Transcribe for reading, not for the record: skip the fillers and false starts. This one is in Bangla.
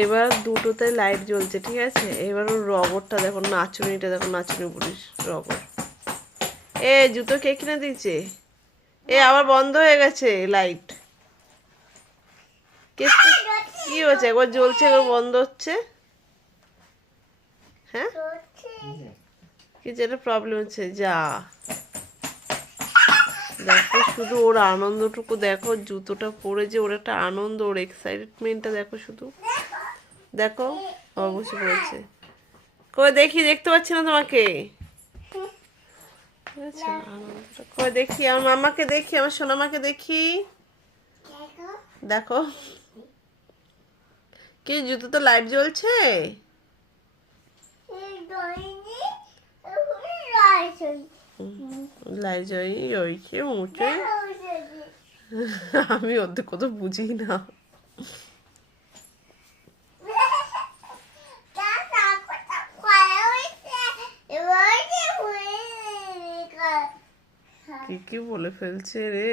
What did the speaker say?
এবার দুটোতে লাইট জ্বলছে, ঠিক আছে। এবার ওর রবরটা দেখো, নাচুনিটা দেখো, নাচুনি পুলিশ রবর। এ জুতো কে কিনে দিয়েছে? এ আবার বন্ধ হয়ে গেছে লাইট। কি হয়েছে? একবার জ্বলছে একবার বন্ধ হচ্ছে। হ্যাঁ, কি যেন প্রবলেম হচ্ছে। যা দেখো শুধু ওর আনন্দটুকু দেখো, জুতোটা পরে যে ওর একটা আনন্দ, ওর এক্সাইটমেন্টটা দেখো শুধু। দেখো বসে পড়েছে। কই দেখি, দেখতে পাচ্ছি না তোমাকে। আচ্ছা, আনন্দটা কই দেখি, আমার মামাকে দেখি, আমার সোনামাকে দেখি। দেখো কি জুতোতে লাইট জ্বলছে। লাইট জ্বলছে মুছে। আমি ওদের কত বুঝি না। কি কি বলে ফেলছে রে।